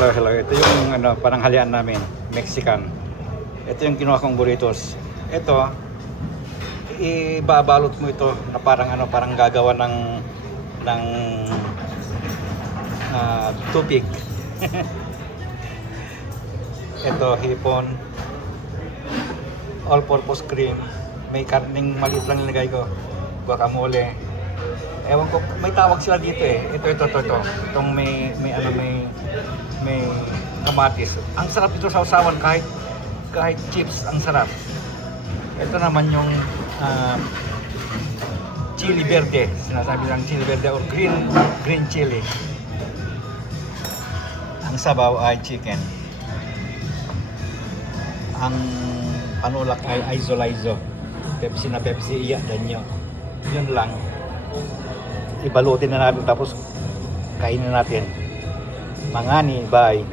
Hello. Ito yung pananghalian namin, Mexican. Ito yung kinuha kong burritos. Ito, ibabalot mo ito na parang gagawa ng tubig. Ito, hipon, all-purpose cream. May karning maliit lang nilagay ko. Guacamole. Ewan ko, may tawag sila dito eh. Ito. Itong may kamatis. Ang sarap ito sa usawan kahit chips, ang sarap. Ito naman yung chili verde. Sinasabi lang chili verde or green chili. Ang sabaw ay chicken. Ang panulak ay iso. Pepsi na Pepsi, iya danyo. Yun lang. Ibalutin na natin tapos kainin natin. Mangani, bye.